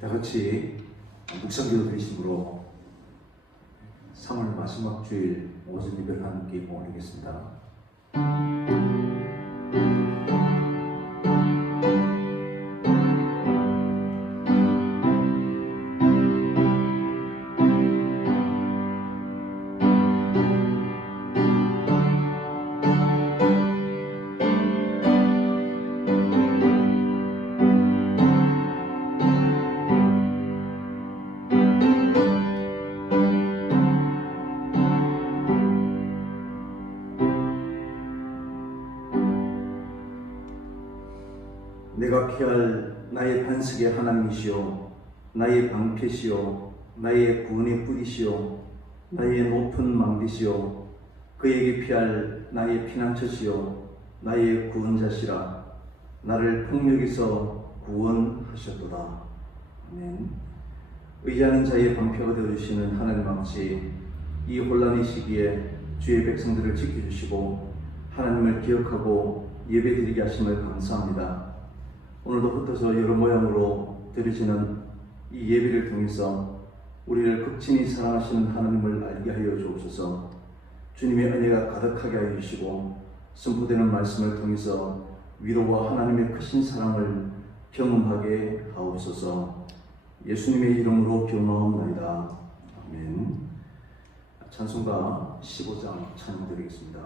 다 같이 묵상기도 드리심으로 3월 마지막 주일 오전 예배를 함께 올리겠습니다. 내가 피할 나의 반석의 하나님이시오, 나의 방패시오, 나의 구원의 뿌리시오, 나의 높은 망대시오, 그에게 피할 나의 피난처시오, 나의 구원자시라. 나를 폭력에서 구원하셨도다. 아멘. 의지하는 자의 방패가 되어주시는 하나님 아버지, 이 혼란의 시기에 주의 백성들을 지켜주시고 하나님을 기억하고 예배드리게 하심을 감사합니다. 오늘도 흩어져 여러 모양으로 드려지는 이 예배를 통해서 우리를 극진히 사랑하시는 하나님을 알게 하여 주옵소서. 주님의 은혜가 가득하게 하여 주시고 선포되는 말씀을 통해서 위로와 하나님의 크신 사랑을 경험하게 하옵소서. 예수님의 이름으로 기도하옵나이다. 아멘. 찬송가 15장 찬양드리겠습니다.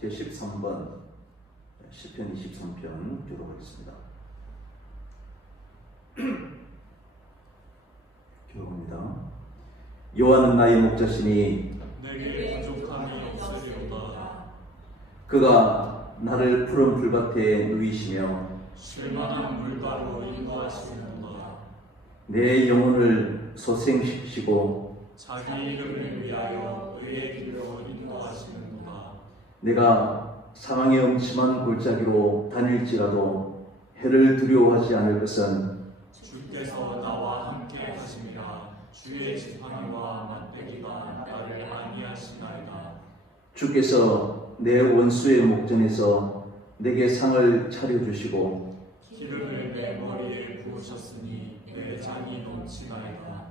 제13번 시편 23편 교독하겠습니다. 교독합니다. 여호와는 나의 목자시니 그가 나를 푸른 풀밭에 누이시며 쉴만한 물가로 인도하시는도다. 내 영혼을 소생시키시고 자기 이름을 위하여 의의 길로 인도하시는도다. 내가 사망의 음침한 골짜기로 다닐지라도 해를 두려워하지 않을 것은 주께서 나와 함께 하심이라. 주의 지팡이와 맞대기가 나를 안위하시나이다. 주께서 내 원수의 목전에서 내게 상을 차려주시고 기름을 내 머리에 부으셨으니 내 잔이 넘치나이다.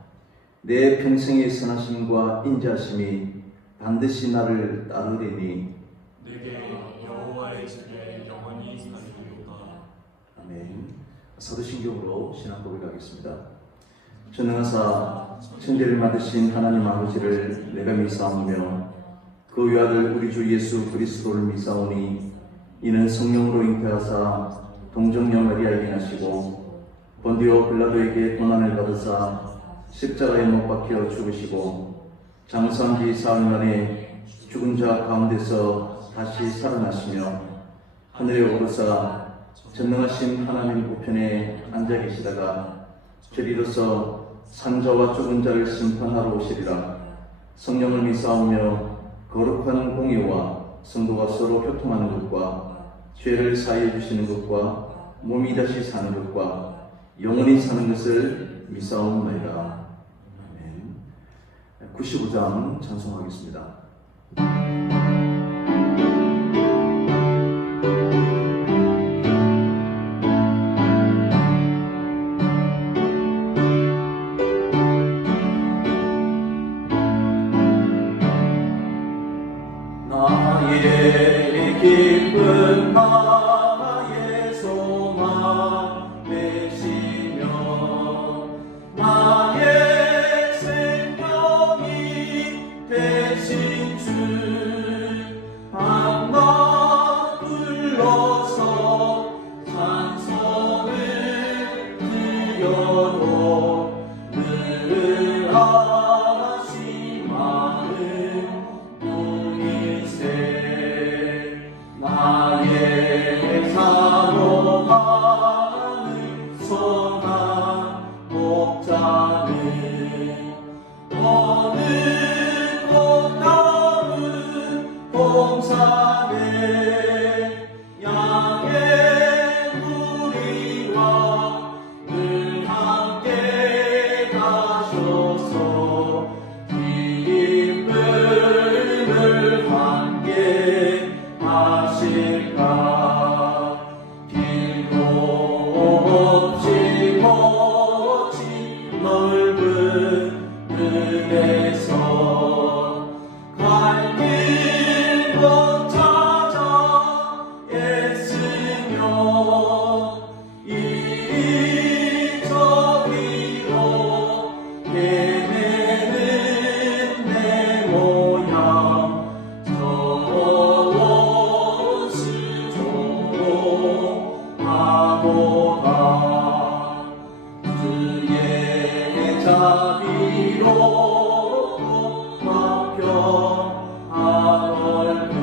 내 평생의 선하심과 인자심이 반드시 나를 따르리니 내게 여호와의 집에 영원히 살리리로다. 아멘. 사도신경으로 신앙 고백하겠습니다. 전능하사 천대를 만드신 하나님 아버지를 내가 미사오며 그 외아들 우리 주 예수 그리스도를 미사오니 이는 성령으로 잉태하사 동정녀 마리아에게 나시고 본디오 빌라도에게 고난을 받으사 십자가에 못 박혀 죽으시고 장사한 지 사흘 만에 죽은 자 가운데서 다시 살아나시며 하늘에 오르사 전능하신 하나님 우편에 앉아 계시다가 저리로서 산자와 죽은 자를 심판하러 오시리라. 성령을 미사오며 거룩한 공의와 성도가 서로 교통하는 것과 죄를 사하여 주시는 것과 몸이 다시 사는 것과 영원히 사는 것을 미사옵나이다. 아멘. 95장 찬송하겠습니다. 나의 기쁜 나의 소망 되시며 나의 생명이 되신 주 한번 불러서 찬송을 드려도 늘 하시 마음 나의 사모하는 선한 목자는 어느 꽃가운 봉산에 양의 무리와 늘 함께 가셔서 기쁨을 함께 하실까. 길도 없이 거친 넓은 들에서 갈 길도 찾아 애쓰며 이리저리로 헤매는 내 모양 하보다 주의 자비로 막혀 하얼굴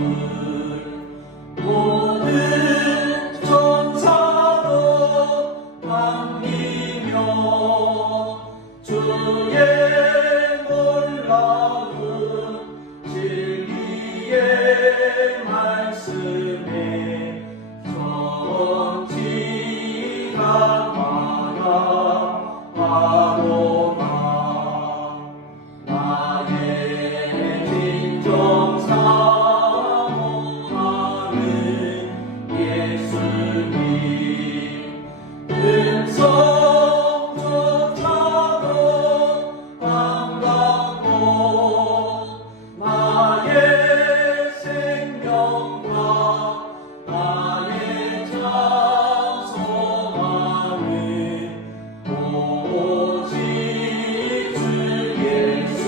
모든 천사도 반기며 주의 놀라운 진리의 말씀에 성지가 바라보다. 나의 진정 사모하는 예수님 음성조차도 반갑고 나의 생명과 나의 찬송하는 오직 주 예수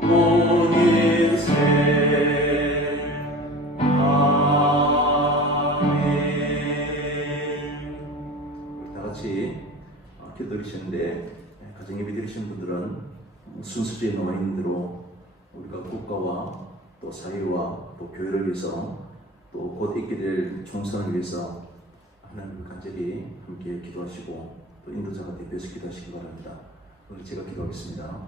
본인세. 아멘. 다같이 기도드리시는데 가정 예배 드리신 분들은 순수주의 노인대로 우리가 국가와 또 사회와 또 교회를 위해서 또 곧 있게 될 총선을 위해서 하나님을 간절히 함께 기도하시고 또 인도자가 대표해서 기도하시기 바랍니다. 오늘 제가 기도하겠습니다.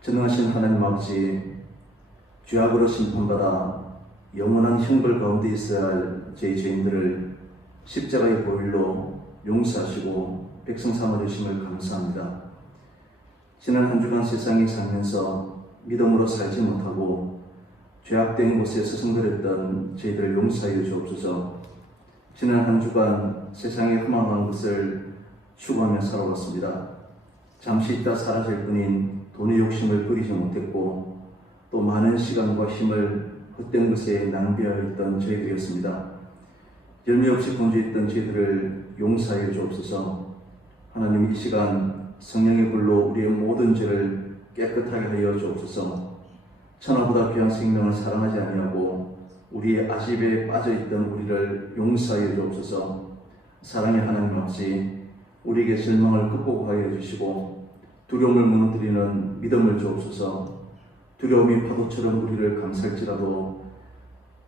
전능하신 하나님 아버지, 죄악으로 심판받아 영원한 형벌 가운데 있어야 할 저희 죄인들을 십자가의 보혈로 용서하시고 백성 삼아주심을 감사합니다. 지난 한 주간 세상에 살면서 믿음으로 살지 못하고 죄악된 곳에 서성거렸던 저희들을 용서하여 주옵소서. 지난 한 주간 세상에 흠망한 것을 추구하며 살아왔습니다. 잠시 있다 사라질 뿐인 돈의 욕심을 버리지 못했고 또 많은 시간과 힘을 헛된 것에 낭비하였던 저희들이었습니다. 열매 없이 범죄했던 저희들을 용서하여 주옵소서. 하나님, 이 시간 성령의 불로 우리의 모든 죄를 깨끗하게 하여 주옵소서. 천하보다 귀한 생명을 사랑하지 아니하고 우리의 아집에 빠져있던 우리를 용서하여 주옵소서. 사랑의 하나님 아버지, 우리에게 절망을 극복하여 주시고 두려움을 무너뜨리는 믿음을 주옵소서. 두려움이 파도처럼 우리를 감쌀지라도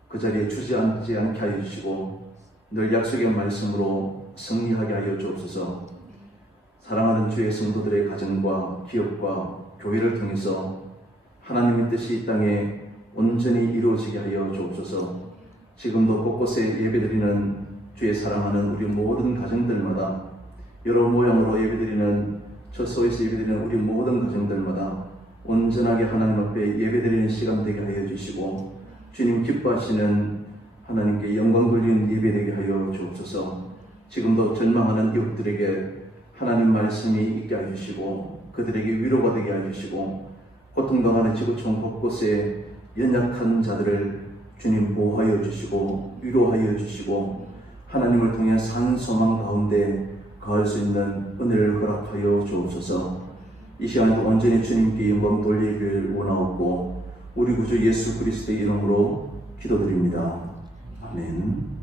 그 자리에 주저앉지 않게 하여 주시고 늘 약속의 말씀으로 승리하게 하여 주옵소서. 사랑하는 주의 성도들의 가정과 기업과 교회를 통해서 하나님의 뜻이 이 땅에 온전히 이루어지게 하여 주옵소서. 지금도 곳곳에 예배드리는 주의 사랑하는 우리 모든 가정들마다, 여러 모양으로 예배드리는 처소에서 예배드리는 우리 모든 가정들마다 온전하게 하나님 앞에 예배드리는 시간 되게 하여 주시고 주님 기뻐하시는 하나님께 영광 돌리는 예배되게 하여 주옵소서. 지금도 절망하는 이웃들에게 하나님 말씀이 있게 하여 주시고 그들에게 위로가 되게 하여 주시고 고통당하는 지구촌 곳곳에 연약한 자들을 주님 보호하여 주시고 위로하여 주시고 하나님을 통해 산 소망 가운데 거할 수 있는 은혜를 허락하여 주옵소서. 이 시간에도 온전히 주님께 영광 돌리기를 원하옵고 우리 구주 예수 그리스도의 이름으로 기도드립니다. 아멘.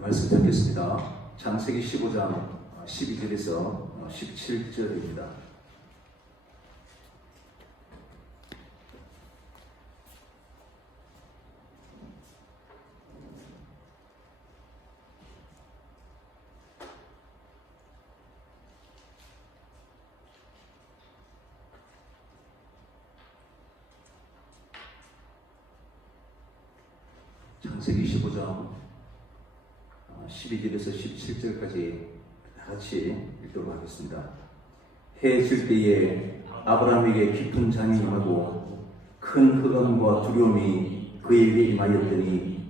말씀 듣겠습니다. 창세기 15장 12절에서 17절입니다. 창세기 15장 12절에서 17절까지 다 같이 읽도록 하겠습니다. 해 질 때에 아브라함에게 깊은 잠이 임하고 큰 흑암과 두려움이 그에게 임하였더니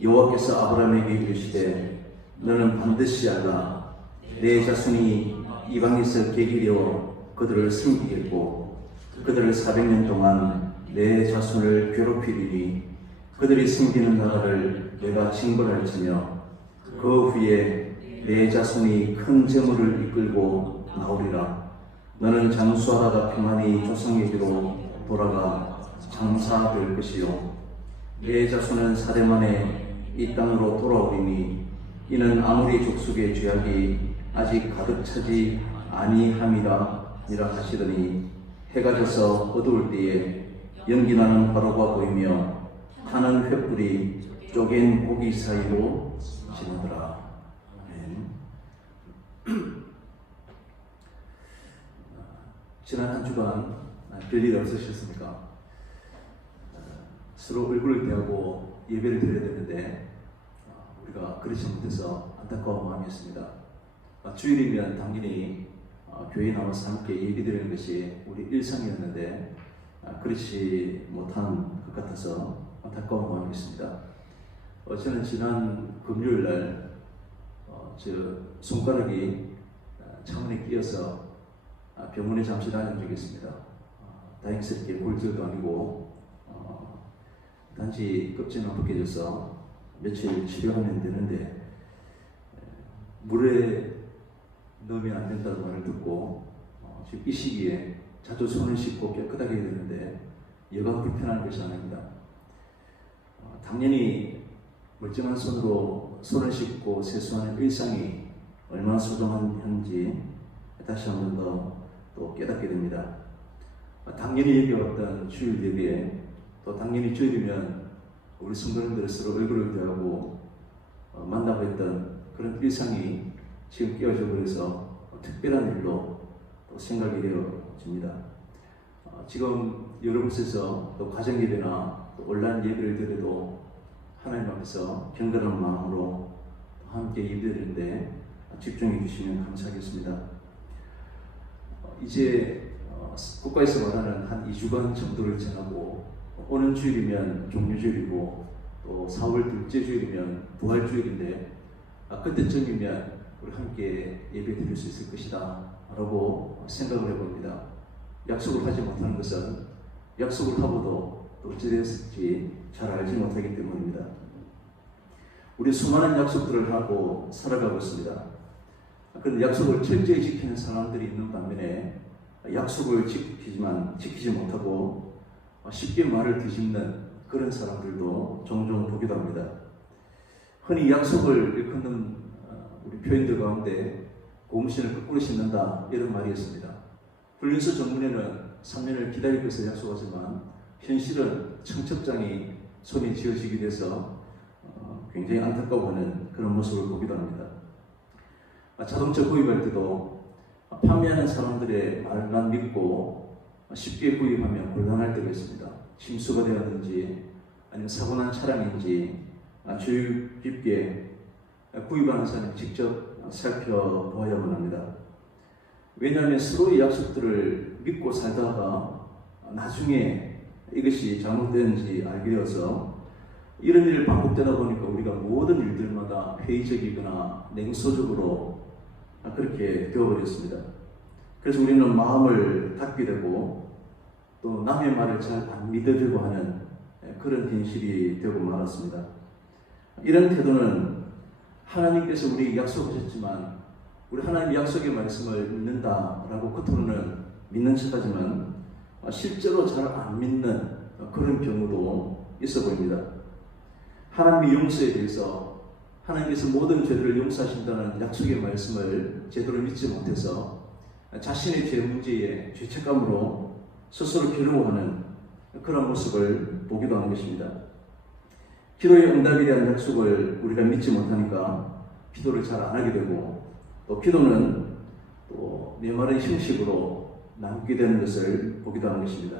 여호와께서 아브라함에게 이르시되 너는 반드시 알라. 내 자손이 이방에서 객이 되어 그들을 섬기겠고 그들을 400년 동안 내 자손을 괴롭히리니 그들이 섬기는 나라를 내가 징벌할지며 그 후에 내 자손이 큰 재물을 이끌고 나오리라. 너는 장수하다가 평안히 조상에게로 돌아가 장사될 것이요 내 자손은 4대 만에 이 땅으로 돌아오리니 이는 아무리 족속의 죄악이 아직 가득 차지 아니함이라 하시더니 해가 져서 어두울 때에 연기나는 화로가 보이며 타는 횃불이 쪼갠 고기 사이로 지나더라. 아멘. 지난 한 주간 별일 없으셨습니까? 서로 얼굴을 대하고 예배를 드려야 되는데 우리가 그렇지 못해서 안타까운 마음이었습니다. 주일이면 당연히 교회에 나와서 함께 예배 드리는 것이 우리 일상이었는데 그렇지 못한 것 같아서 안타까운 마음이 있습니다. 저는 지난 금요일 날 저 손가락이 창문에 끼어서 병원에 잠시 다닌 적이 있습니다. 다행스럽게 골절도 아니고 단지 껍질만 벗겨져서 며칠 치료하면 되는데 물에 넣으면 안 된다는 말을 듣고 지금 이 시기에 자주 손을 씻고 깨끗하게 해야 되는데 여간 불편한 것이 아닙니다. 당연히 멀쩡한 손으로 손을 씻고 세수하는 일상이 얼마나 소중한지 다시 한 번 더 또 깨닫게 됩니다. 당연히 여겨왔던 주일 예배에 또 당연히 주일이면 우리 성도님들 서로 얼굴을 대하고 만나고 했던 그런 일상이 지금 깨어져 버려서 특별한 일로 또 생각이 되어집니다. 지금 여러 곳에서 또 가정 예배나 또 온라인 예배를 드려도 하나님 앞에서 경건한 마음으로 함께 예배드리는데 집중해 주시면 감사하겠습니다. 이제 국가에서 말하는 한 2주간 정도를 지나고 오는 주일이면 종료주일이고 또 4월 둘째 주일이면 부활주일인데 그때쯤이면 우리 함께 예배 드릴 수 있을 것이다 라고 생각을 해봅니다. 약속을 하지 못하는 것은 약속을 하고도 또 어찌 됐을지 잘 알지 못하기 때문입니다. 우리 수많은 약속들을 하고 살아가고 있습니다. 그런데 약속을 철저히 지키는 사람들이 있는 반면에 약속을 지키지 못하고 쉽게 말을 뒤집는 그런 사람들도 종종 보기도 합니다. 흔히 약속을 일컫는 우리 표현들 가운데 고무신을 거꾸로 신는다 이런 말이 있습니다. 훈련소 정문에는 3년을 기다릴 것을 약속하지만 현실은 청첩장이 손에 쥐어지게 돼서 굉장히 안타까워하는 그런 모습을 보기도 합니다. 자동차 구입할 때도 판매하는 사람들의 말만 믿고 쉽게 구입하면 곤란할 때가 있습니다. 침수가 되었는지 아니면 사고난 차량인지 주의 깊게 구입하는 사람이 직접 살펴보아야만 합니다. 왜냐하면 서로의 약속들을 믿고 살다가 나중에 이것이 잘못되는지 알게 되어서 이런 일을 반복되다 보니까 우리가 모든 일들마다 회의적이거나 냉소적으로 그렇게 되어버렸습니다. 그래서 우리는 마음을 닫게 되고 또 남의 말을 잘 안 믿으려고 하는 그런 현실이 되고 말았습니다. 이런 태도는 하나님께서 우리에게 약속하셨지만 우리 하나님의 약속의 말씀을 믿는다라고 겉으로는 믿는 척하지만 실제로 잘 안 믿는 그런 경우도 있어 보입니다. 하나님의 용서에 대해서 하나님께서 모든 죄들을 용서하신다는 약속의 말씀을 제대로 믿지 못해서 자신의 죄 문제에 죄책감으로 스스로 괴로워하는 그런 모습을 보기도 하는 것입니다. 기도의 응답에 대한 약속을 우리가 믿지 못하니까 기도를 잘 안 하게 되고 또 기도는 또 메마른 형식으로 남게 되는 것을 보기도 하는 것입니다.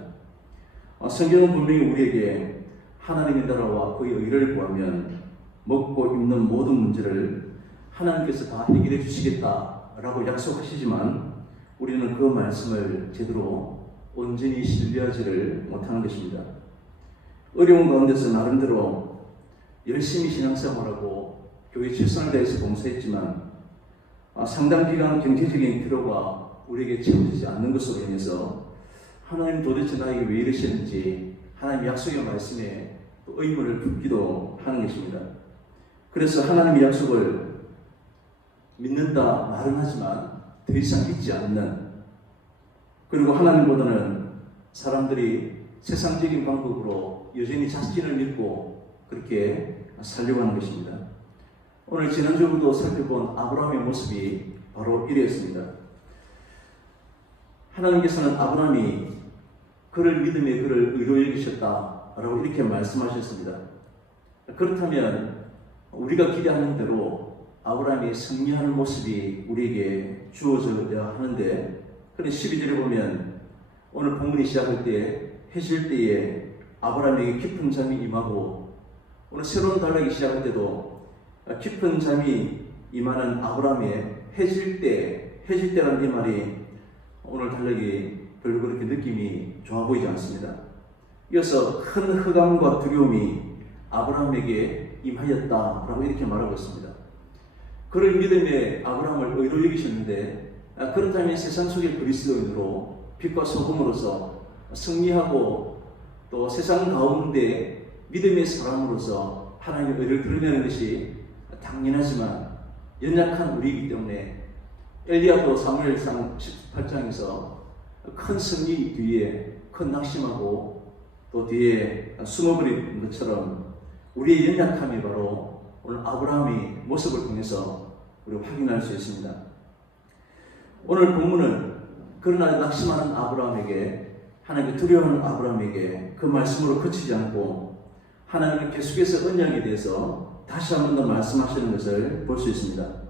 성경은 분명히 우리에게 하나님의 나라와 그의 의를 구하면 먹고 입는 모든 문제를 하나님께서 다 해결해 주시겠다라고 약속하시지만 우리는 그 말씀을 제대로 온전히 신뢰하지를 못하는 것입니다. 어려운 가운데서 나름대로 열심히 신앙생활하고 교회 최선을 다해서 봉사했지만 상당 기간 경제적인 필요가 우리에게 채워지지 않는 것으로 인해서 하나님 도대체 나에게 왜 이러시는지 하나님 약속의 말씀에 의문을 품기도 하는 것입니다. 그래서 하나님의 약속을 믿는다 말은 하지만 더 이상 믿지 않는, 그리고 하나님보다는 사람들이 세상적인 방법으로 여전히 자신을 믿고 그렇게 살려고 하는 것입니다. 오늘 지난주부터 살펴본 아브라함의 모습이 바로 이랬습니다. 하나님께서는 아브라함이 그를 믿음에 그를 의로 여기셨다라고 이렇게 말씀하셨습니다. 그렇다면 우리가 기대하는 대로 아브라함이 승리하는 모습이 우리에게 주어져야 하는데, 그런데 12절에 보면 오늘 본문이 시작할 때 해질 때에 아브라함에게 깊은 잠이 임하고, 오늘 새로운 단락이 시작할 때도 깊은 잠이 임하는 아브라함의 해질 때라는 이 말이 오늘 단락이 별로 그렇게 느낌이 좋아 보이지 않습니다. 이어서 큰 흑암과 두려움이 아브라함에게 임하였다라고 이렇게 말하고 있습니다. 그를 믿음에 아브라함을 의로 여기셨는데, 그렇다면 세상 속의 그리스도인으로 빛과 소금으로서 승리하고 또 세상 가운데 믿음의 사람으로서 하나님의 의를 드러내는 것이 당연하지만 연약한 우리이기 때문에 엘리야도 사무엘상 18장에서 큰 승리 뒤에 큰 낙심하고 또 뒤에 숨어버린 것처럼 우리의 연약함이 바로 오늘 아브라함의 모습을 통해서 우리가 확인할 수 있습니다. 오늘 본문은 그러나 낙심하는 아브라함에게, 하나님께 두려워하는 아브라함에게 그 말씀으로 그치지 않고 하나님은 계속해서 언약에 대해서 다시 한 번 더 말씀하시는 것을 볼 수 있습니다.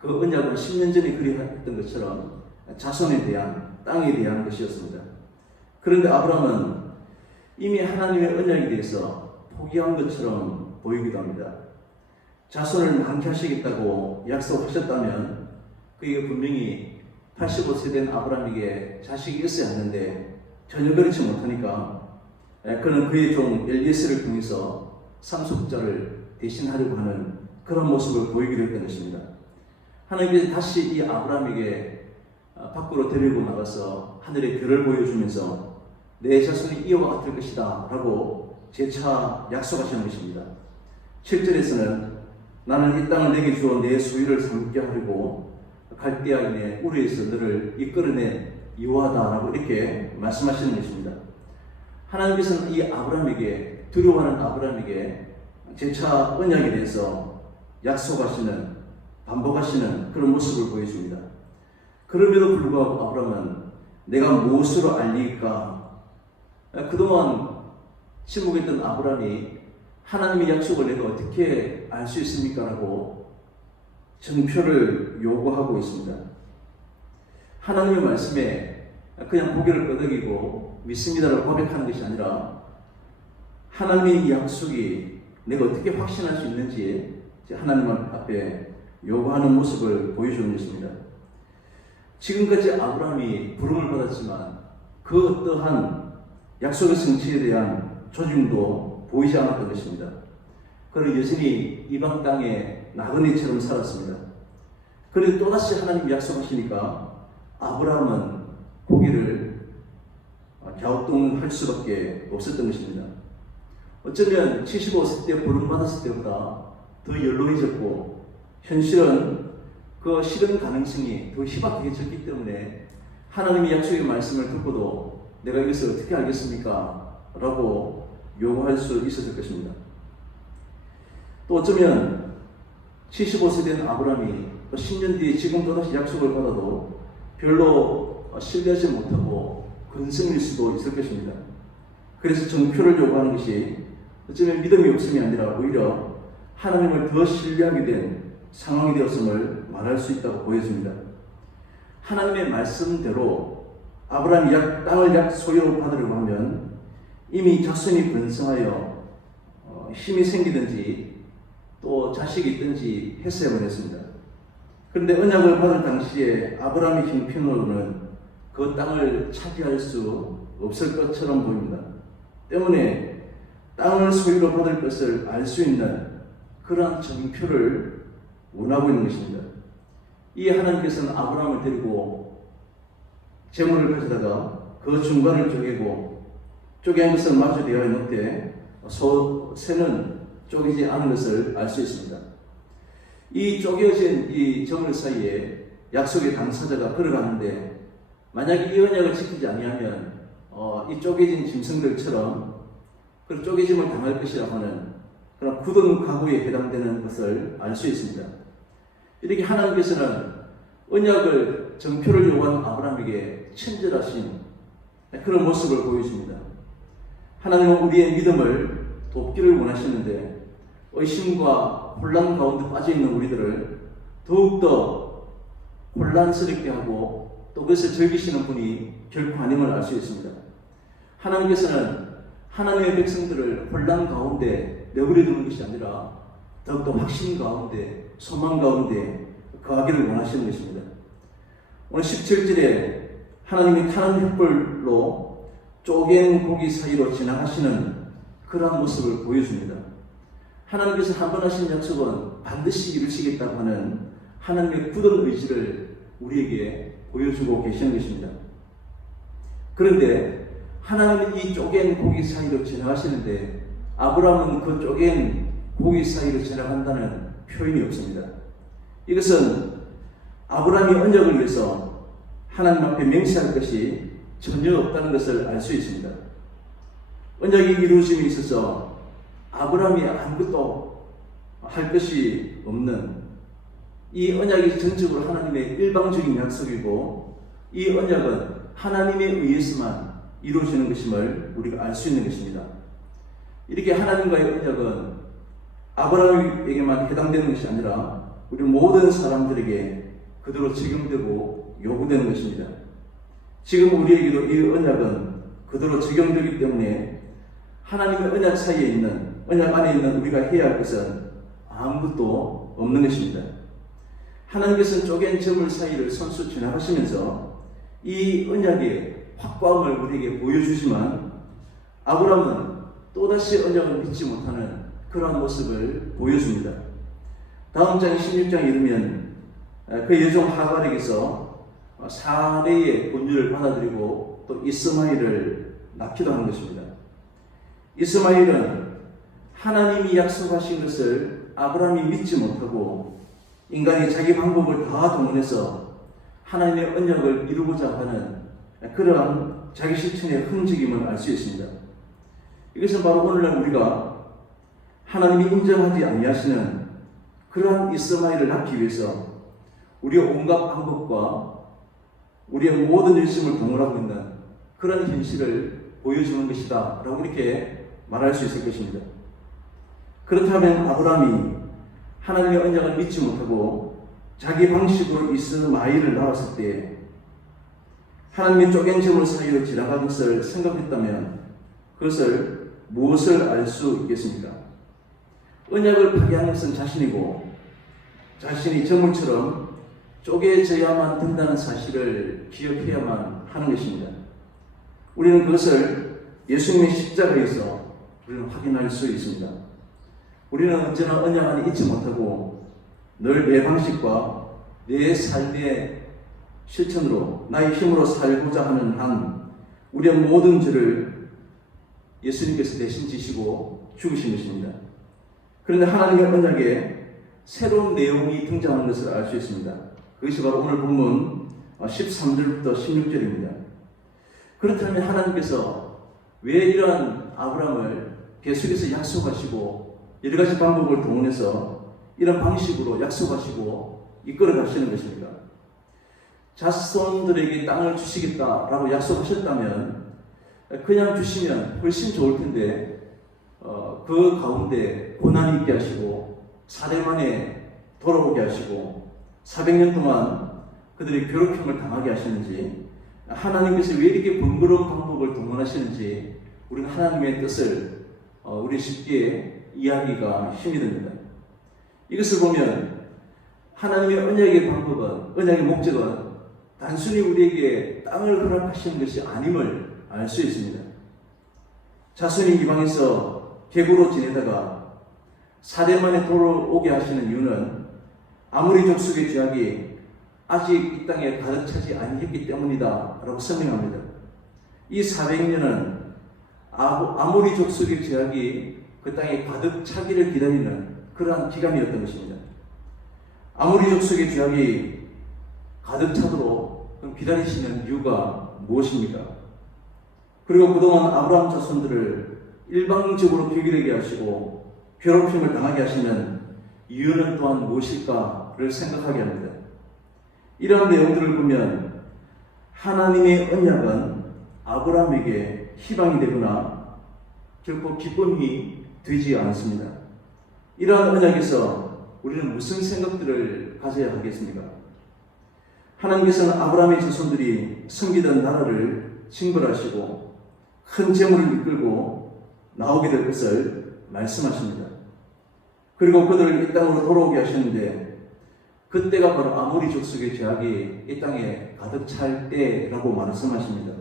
그 언약은 10년 전에 그리했던 것처럼 자손에 대한, 땅에 대한 것이었습니다. 그런데 아브라함은 이미 하나님의 언약에 대해서 포기한 것처럼 보이기도 합니다. 자손을 많게 하시겠다고 약속하셨다면 그게 분명히 85세 된 아브라함에게 자식이 있어야 하는데 전혀 그렇지 못하니까 그는 그의 종 엘리에셀을 통해서 상속자를 대신하려고 하는 그런 모습을 보이기도 했던 것입니다. 하나님께서 다시 이 아브라함에게 밖으로 데리고 나가서 하늘의 별을 보여주면서 내 자손이 이와 같을 것이다 라고 재차 약속하시는 것입니다. 7절에서는 나는 이 땅을 내게 주어 내 소유를 삼게 하려고 갈대아인의 우르에서 너를 이끌어낸 여호와다 라고 이렇게 말씀하시는 것입니다. 하나님께서는 이 아브라함에게, 두려워하는 아브라함에게 재차 언약에 대해서 약속하시는, 반복하시는 그런 모습을 보여줍니다. 그럼에도 불구하고 아브라함은 내가 무엇으로 알릴까? 그동안 침묵했던 아브라함이 하나님의 약속을 내가 어떻게 알 수 있습니까? 라고 증표를 요구하고 있습니다. 하나님의 말씀에 그냥 고개를 끄덕이고 믿습니다라고 고백하는 것이 아니라 하나님의 약속이 내가 어떻게 확신할 수 있는지 하나님 앞에 요구하는 모습을 보여주는 것입니다. 지금까지 아브라함이 부름을 받았지만 그 어떠한 약속의 성취에 대한 조짐도 보이지 않았던 것입니다. 그는 여전히 이방 땅에 나그네처럼 살았습니다. 그런데 또다시 하나님 약속하시니까 아브라함은 고개를 갸우뚱할 수밖에 없었던 것입니다. 어쩌면 75세 때 부름받았을 때보다 더 연로해졌고 현실은 그 실현 가능성이 더 희박해졌기 때문에 하나님의 약속의 말씀을 듣고도 내가 이것을 어떻게 알겠습니까? 라고 요구할 수 있었을 것입니다. 또 어쩌면 75세 된 아브라함이 10년 뒤에 지금 또다시 약속을 받아도 별로 신뢰하지 못하고 근성일 수도 있을 것입니다. 그래서 정표를 요구하는 것이 어쩌면 믿음이 없음이 아니라 오히려 하나님을 더 신뢰하게 된 상황이 되었음을 말할 수 있다고 보여집니다. 하나님의 말씀대로 아브라함이 땅을 소유로 받으려고 하면 이미 자손이 번성하여 힘이 생기든지 또 자식이 있든지 했어야만 했습니다. 그런데 언약을 받을 당시에 아브라함의 형편으로는 그 땅을 차지할 수 없을 것처럼 보입니다. 때문에 땅을 소유로 받을 것을 알 수 있는 그러한 정표를 원하고 있는 것입니다. 이 하나님께서는 아브라함을 데리고 재물을 가져다가 그 중간을 쪼개고 쪼개는 것을 마주 대하여 놓되 새는 쪼개지 않은 것을 알 수 있습니다. 이 쪼개진 이 저물 사이에 약속의 당사자가 걸어가는데 만약에 이 언약을 지키지 아니하면 이 쪼개진 짐승들처럼 그 쪼개짐을 당할 것이라고 하는 그런 굳은 각오에 해당되는 것을 알 수 있습니다. 이렇게 하나님께서는 언약을 정표를 요구한 아브라함에게 친절하신 그런 모습을 보여줍니다. 하나님은 우리의 믿음을 돕기를 원하시는데 의심과 혼란 가운데 빠져있는 우리들을 더욱더 혼란스럽게 하고 또 그것을 즐기시는 분이 결코 아님을 알 수 있습니다. 하나님께서는 하나님의 백성들을 혼란 가운데 내버려 두는 것이 아니라 더욱더 확신 가운데 소망 가운데 거하기를 원하시는 것입니다. 오늘 17절에 하나님이 타는 횃불로 쪼갠 고기 사이로 지나가시는 그러한 모습을 보여줍니다. 하나님께서 한 번 하신 약속은 반드시 이루시겠다고 하는 하나님의 굳은 의지를 우리에게 보여주고 계시는 것입니다. 그런데 하나님은 이 쪼갠 고기 사이로 지나가시는데 아브라함은 그 쪼갠 고기 사이로 지나간다는 표현이 없습니다. 이것은 아브라함이 언약을 위해서 하나님 앞에 맹세할 것이 전혀 없다는 것을 알 수 있습니다. 언약이 이루어짐에 있어서 아브라함이 아무것도 할 것이 없는, 이 언약이 전적으로 하나님의 일방적인 약속이고 이 언약은 하나님에 의해서만 이루어지는 것임을 우리가 알 수 있는 것입니다. 이렇게 하나님과의 언약은 아브라함에게만 해당되는 것이 아니라 우리 모든 사람들에게 그대로 적용되고 요구되는 것입니다. 지금 우리에게도 이 언약은 그대로 적용되기 때문에 하나님의 언약 사이에 있는, 언약 안에 있는 우리가 해야 할 것은 아무것도 없는 것입니다. 하나님께서는 쪼갠 저물 사이를 선수 지나가시면서 이 언약의 확고함을 우리에게 보여주지만 아브라함은 또다시 언약을 믿지 못하는 그러한 모습을 보여줍니다. 다음 장 16장에 이르면 그 여종 하갈에게서 4대의 본유를 받아들이고 또 이스마엘을 낳기도 하는 것입니다. 이스마엘은 하나님이 약속하신 것을 아브라함이 믿지 못하고 인간이 자기 방법을 다 동원해서 하나님의 언약을 이루고자 하는 그러한 자기 실천의 흔적임을 알 수 있습니다. 이것은 바로 오늘날 우리가 하나님이 인정하지 아니하시는 그러한 이스마엘을 낳기 위해서 우리의 온갖 방법과 우리의 모든 열심을 동원하고 있는 그런 현실을 보여주는 것이다 라고 이렇게 말할 수 있을 것입니다. 그렇다면 아브라함이 하나님의 언약을 믿지 못하고 자기 방식으로 이스마엘을 낳았을 때 하나님의 쪼갠 저물 사이로 지나간 것을 생각했다면 그것을 무엇을 알 수 있겠습니까? 언약을 파괴하는 것은 자신이고 자신이 저물처럼 쪼개져야만 된다는 사실을 기억해야만 하는 것입니다. 우리는 그것을 예수님의 십자가에서 우리는 확인할 수 있습니다. 우리는 언제나 언약 안에 있지 못하고 늘 내 방식과 내 삶의 실천으로 나의 힘으로 살고자 하는 한 우리의 모든 죄를 예수님께서 대신 지시고 죽으신 것입니다. 그런데 하나님의 언약에 새로운 내용이 등장하는 것을 알 수 있습니다. 그것이 바로 오늘 본문 13절부터 16절입니다. 그렇다면 하나님께서 왜 이러한 아브라함을 계속해서 약속하시고 여러 가지 방법을 동원해서 이런 방식으로 약속하시고 이끌어 가시는 것입니까? 자손들에게 땅을 주시겠다라고 약속하셨다면 그냥 주시면 훨씬 좋을 텐데 그 가운데 고난이 있게 하시고 사대만에 돌아오게 하시고 400년 동안 그들이 괴롭힘을 당하게 하시는지, 하나님께서 왜 이렇게 번거로운 방법을 동원하시는지 우리는 하나님의 뜻을 우리 쉽게 이해하기가 힘이 듭니다. 이것을 보면 하나님의 언약의 방법은, 언약의 목적은 단순히 우리에게 땅을 허락하시는 것이 아님을 알 수 있습니다. 자손이 이방에서 객으로 지내다가 사대만에 돌아오게 하시는 이유는 아모리 족속의 죄악이 아직 이 땅에 가득 차지 아니했기 때문이다 라고 설명합니다. 이 400년은 아모리 족속의 죄악이 그 땅에 가득 차기를 기다리는 그러한 기간이었던 것입니다. 아모리 족속의 죄악이 가득 차도록 기다리시는 이유가 무엇입니까? 그리고 그동안 아브라함 자손들을 일방적으로 괴기되게 하시고 괴롭힘을 당하게 하시는 이유는 또한 무엇일까를 생각하게 합니다. 이러한 내용들을 보면 하나님의 언약은 아브라함에게 희망이 되거나 결코 기쁨이 되지 않습니다. 이러한 언약에서 우리는 무슨 생각들을 가져야 하겠습니까? 하나님께서는 아브라함의 자손들이 섬기던 나라를 징벌하시고 큰 재물을 이끌고 나오게 될 것을 말씀하십니다. 그리고 그들을 이 땅으로 돌아오게 하셨는데 그때가 바로 아모리 족속의 죄악이 이 땅에 가득 찰 때라고 말씀하십니다.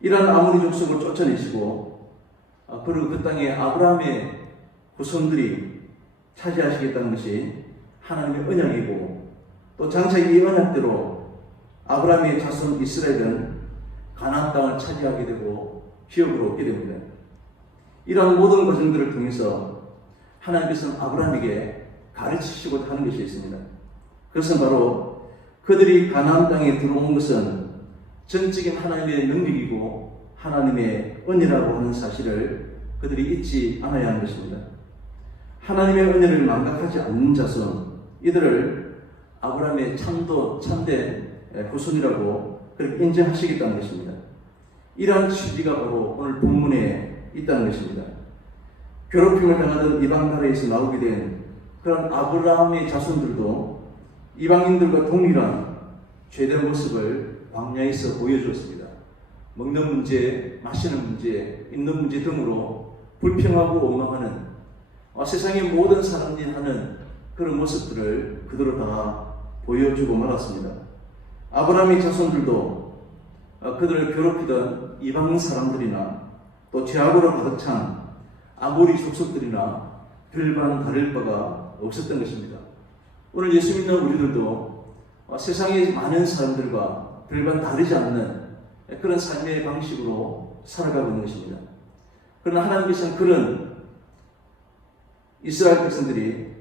이러한 아모리 족속을 쫓아내시고 그리고 그 땅에 아브라함의 후손들이 차지하시겠다는 것이 하나님의 언약이고, 또 장차 이 언약대로 아브라함의 자손 이스라엘은 가나안 땅을 차지하게 되고 기업으로 얻게 됩니다. 이러한 모든 과정들을 통해서 하나님께서는 아브라함에게 가르치시고 하는 것이 있습니다. 그것은 바로 그들이 가나안 땅에 들어온 것은 전적인 하나님의 능력이고 하나님의 은혜라고 하는 사실을 그들이 잊지 않아야 하는 것입니다. 하나님의 은혜를 망각하지 않는 자손, 이들을 아브라함의 참된 후손이라고 그렇게 인정하시겠다는 것입니다. 이러한 진리가 바로 오늘 본문에 있다는 것입니다. 괴롭힘을 당하던 이방 나라에서 나오게 된 그런 아브라함의 자손들도 이방인들과 동일한 죄된 모습을 광야에서 보여주었습니다. 먹는 문제, 마시는 문제, 입는 문제 등으로 불평하고 원망하는 세상의 모든 사람들이 하는 그런 모습들을 그대로 다 보여주고 말았습니다. 아브라함의 자손들도 그들을 괴롭히던 이방 사람들이나 또 죄악으로 가득 찬 아모리 족속들이나 별반 다를 바가 없었던 것입니다. 오늘 예수 믿는 우리들도 세상의 많은 사람들과 별반 다르지 않는 그런 삶의 방식으로 살아가고 있는 것입니다. 그러나 하나님께서는 그런 이스라엘 백성들이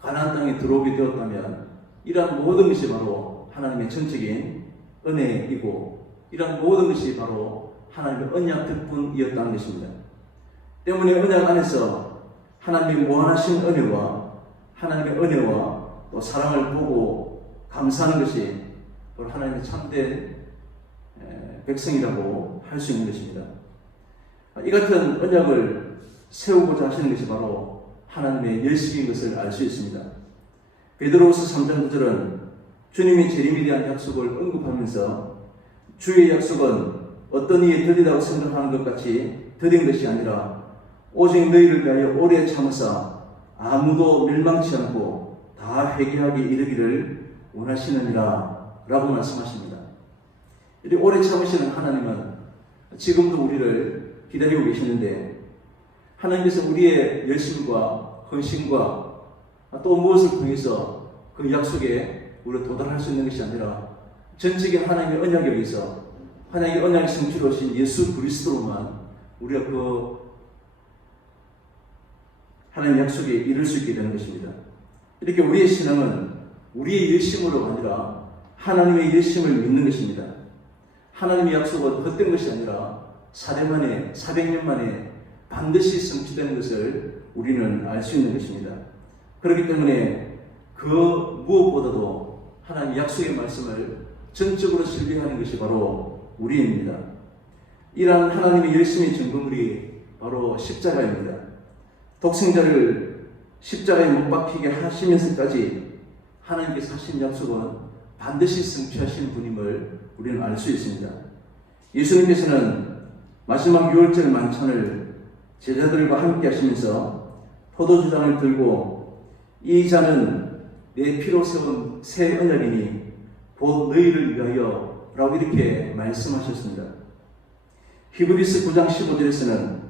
가나안 땅에 들어오게 되었다면 이러한 모든 것이 바로 하나님의 전적인 은혜이고 이러한 모든 것이 바로 하나님의 언약 덕분이었다는 것입니다. 때문에 언약 안에서 하나님의 무한하신 은혜와 하나님의 은혜와 또 사랑을 보고 감사하는 것이 바로 하나님의 참된 백성이라고 할 수 있는 것입니다. 이 같은 언약을 세우고자 하시는 것이 바로 하나님의 열심인 것을 알 수 있습니다. 베드로후서 3장 9절은 주님이 재림에 대한 약속을 언급하면서 주의 약속은 어떤 이에 더디다고 생각하는 것 같이 더딘 것이 아니라 오직 너희를 위하여 오래 참으사 아무도 멸망치 않고 다 회개하게 이르기를 원하시느니라 라고 말씀하십니다. 이렇게 오래 참으시는 하나님은 지금도 우리를 기다리고 계시는데 하나님께서 우리의 열심과 헌신과 또 무엇을 통해서 그 약속에 우리가 도달할 수 있는 것이 아니라 전적인 하나님의 언약에 의해서 하나님의 언약의 성취로 오신 예수 그리스도로만 우리가 그 하나님의 약속에 이룰 수 있게 되는 것입니다. 이렇게 우리의 신앙은 우리의 열심으로 아니라 하나님의 열심을 믿는 것입니다. 하나님의 약속은 헛된 것이 아니라 400년 만에 반드시 성취되는 것을 우리는 알 수 있는 것입니다. 그렇기 때문에 그 무엇보다도 하나님의 약속의 말씀을 전적으로 신뢰하는 것이 바로 우리입니다. 이러한 하나님의 열심의 증거물이 바로 십자가입니다. 독생자를 십자가에 못 박히게 하시면서까지 하나님께서 하신 약속은 반드시 성취하신 분임을 우리는 알 수 있습니다. 예수님께서는 마지막 유월절 만찬을 제자들과 함께 하시면서 포도주잔을 들고 이 잔은 내 피로 세운 새 언약이니 곧 너희를 위하여 라고 이렇게 말씀하셨습니다. 히브리서 9장 15절에서는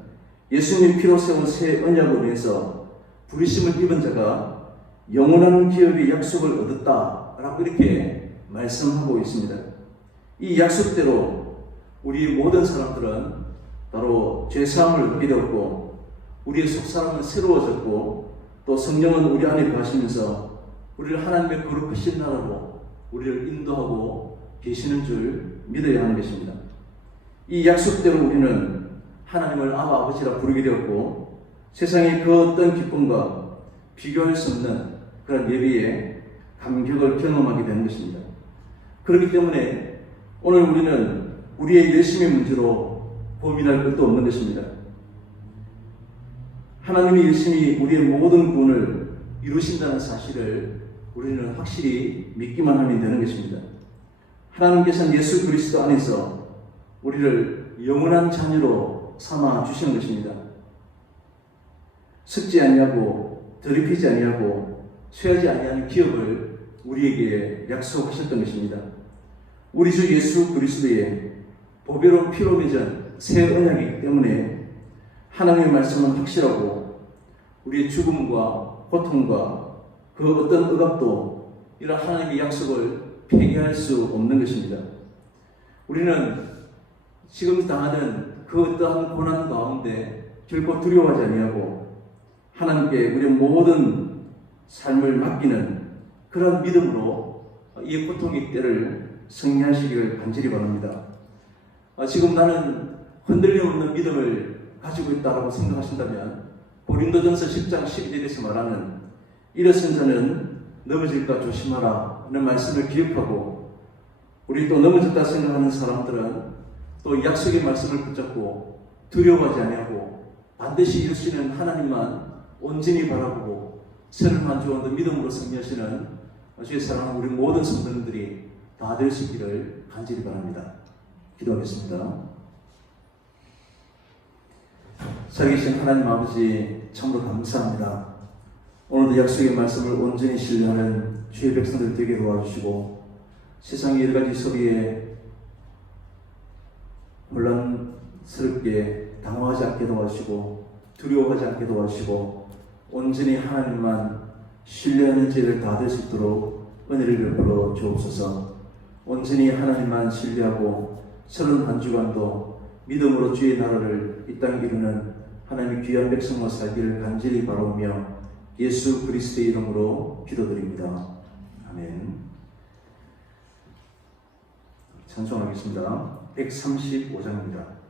예수님 피로 세운 새 언약으로 인해서 부르심을 입은 자가 영원한 기업의 약속을 얻었다 라고 이렇게 말씀하고 있습니다. 이 약속대로 우리 모든 사람들은 바로 죄사함을 얻게 되었고 우리의 속사람은 새로워졌고 또 성령은 우리 안에 거하시면서 우리를 하나님의 거룩하신 나라로 우리를 인도하고 계시는 줄 믿어야 하는 것입니다. 이 약속대로 우리는 하나님을 아바 아버지라 부르게 되었고 세상의 그 어떤 기쁨과 비교할 수 없는 그런 예배에 감격을 경험하게 되는 것입니다. 그렇기 때문에 오늘 우리는 우리의 열심의 문제로 고민할 것도 없는 것입니다. 하나님의 열심히 우리의 모든 구원을 이루신다는 사실을 우리는 확실히 믿기만 하면 되는 것입니다. 하나님께서는 예수 그리스도 안에서 우리를 영원한 자녀로 삼아 주시는 것입니다. 썩지 아니하고 더럽히지 아니하고 쇠하지 아니하는 기업을 우리에게 약속하셨던 것입니다. 우리 주 예수 그리스도의 보배로운 피로 맺은 새 언약이기 때문에 하나님의 말씀은 확실하고 우리의 죽음과 고통과 그 어떤 억압도 이런 하나님의 약속을 폐기할 수 없는 것입니다. 우리는 지금 당하는 그 어떠한 고난 가운데 결코 두려워하지 아니하고 하나님께 우리의 모든 삶을 맡기는 그런 믿음으로 이 고통의 때를 승리하시기를 간절히 바랍니다. 지금 나는 흔들림 없는 믿음을 가지고 있다고 생각하신다면 고린도전서 10장 12절에서 말하는 일어선 자는 넘어질까 조심하라 하는 말씀을 기억하고, 우리 또 넘어졌다 생각하는 사람들은 또 약속의 말씀을 붙잡고 두려워하지 아니하고 반드시 이루시는 하나님만 온전히 바라보고 선을 만족하는 믿음으로 승리하시는 주의 사랑하는 우리 모든 성도님들이 다 될 수 있기를 간절히 바랍니다. 기도하겠습니다. 살아계신 하나님 아버지, 참으로 감사합니다. 오늘도 약속의 말씀을 온전히 신뢰하는 주의 백성들 되게 도와주시고, 세상의 여러 가지 소리에 혼란스럽게 당황하지 않게 도와주시고 두려워하지 않게 도와주시고 온전히 하나님만 신뢰하는 죄를 다 될 수 있도록 은혜를 베풀어 주옵소서. 온전히 하나님만 신뢰하고 서른 한 주간도 믿음으로 주의 나라를 이 땅에 이루는 하나님의 귀한 백성으로 살기를 간절히 바라오며 예수 그리스도의 이름으로 기도드립니다. 아멘. 찬송하겠습니다. 135장입니다.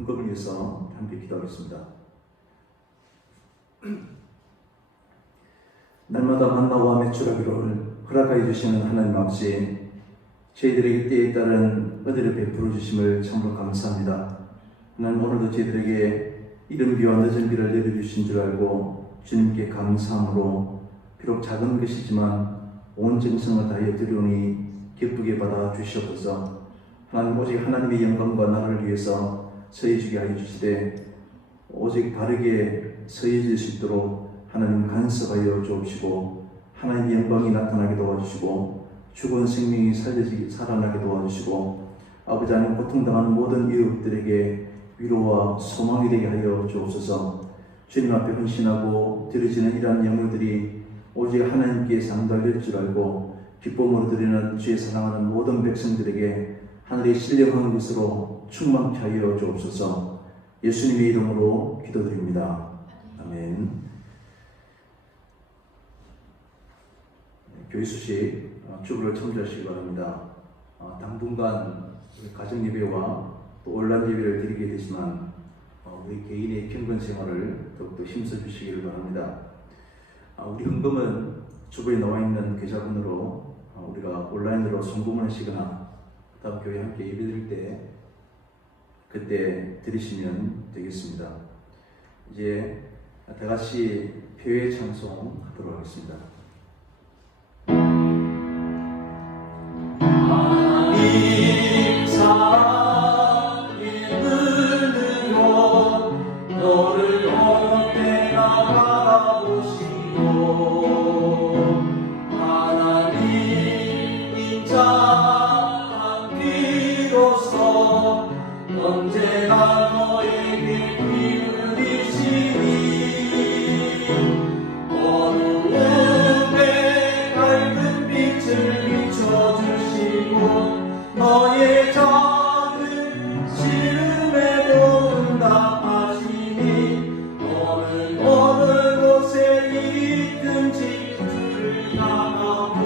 헌금을 위해서 함께 기도하겠습니다. 날마다 만나와 매출하기를 허락하여 주시는 하나님 아버지, 저희들에게 때에 따른 은혜를 베풀어 주심을 참으로 감사합니다. 하나님, 오늘도 저희들에게 이른 비와 늦은 비를 내려주신 줄 알고 주님께 감사함으로 비록 작은 것이지만 온 정성을 다하여 드리오니 기쁘게 받아 주시옵소서. 하나님, 오직 하나님의 영광과 나라를 위해서 서해주게 하여 주시되 오직 바르게 서해질 수 있도록 하나님 간섭하여 주옵시고, 하나님의 영광이 나타나게 도와주시고 죽은 생명이 살아나게 도와주시고, 아버지 하나님, 고통당하는 모든 이웃들에게 위로와 소망이 되게 하여 주옵소서. 주님 앞에 헌신하고 드려지는 이러한 예물들이 오직 하나님께 상달될 줄 알고 기쁨으로 드리는 주의 사랑하는 모든 백성들에게 하늘의 신령한 것으로 충만케 하여 주옵소서. 예수님의 이름으로 기도드립니다. 아멘. 교회 수식 주부를 참조하시기 바랍니다. 당분간 가정예배와 또 온라인 예배를 드리게 되지만 우리 개인의 평균 생활을 더욱더 힘써주시기를 바랍니다. 우리 헌금은 주부에 나와 있는 계좌번호로 우리가 온라인으로 송금을 하시거나 다음 교회 함께 예배 드릴 때 그때 드리시면 되겠습니다. 이제 다 같이 표의 찬송하도록 하겠습니다. 하나님 사랑의 눈으로 너를 언제나 바라보시고, 하나님 인자한 귀로서 언제나 너에게 기울이시니, 어두움에 밝은 빛을 비춰주시고 너의 작은 시름에도 응답하시니, 너는 어느 곳에 있든지 주를 향하고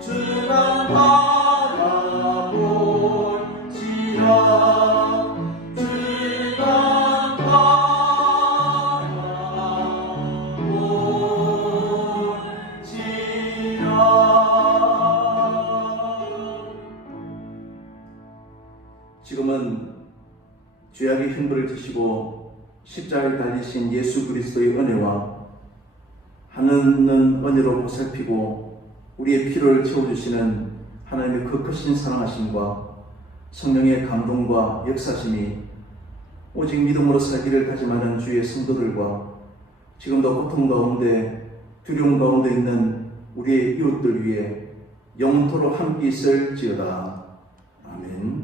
주만 바라볼지라. 주만 바라볼지라. 지금은 죄악의 형벌을 지시고 십자가에 달리신 예수 그리스도의 은혜와 하느는 은혜로 보살피고 우리의 필요를 채워주시는 하나님의 그 크신 사랑하심과 성령의 감동과 역사심이 오직 믿음으로 살기를 다짐하는 주의 성도들과 지금도 고통 가운데 두려움 가운데 있는 우리의 이웃들 위해 영원토록 함께 있을지어다. 아멘.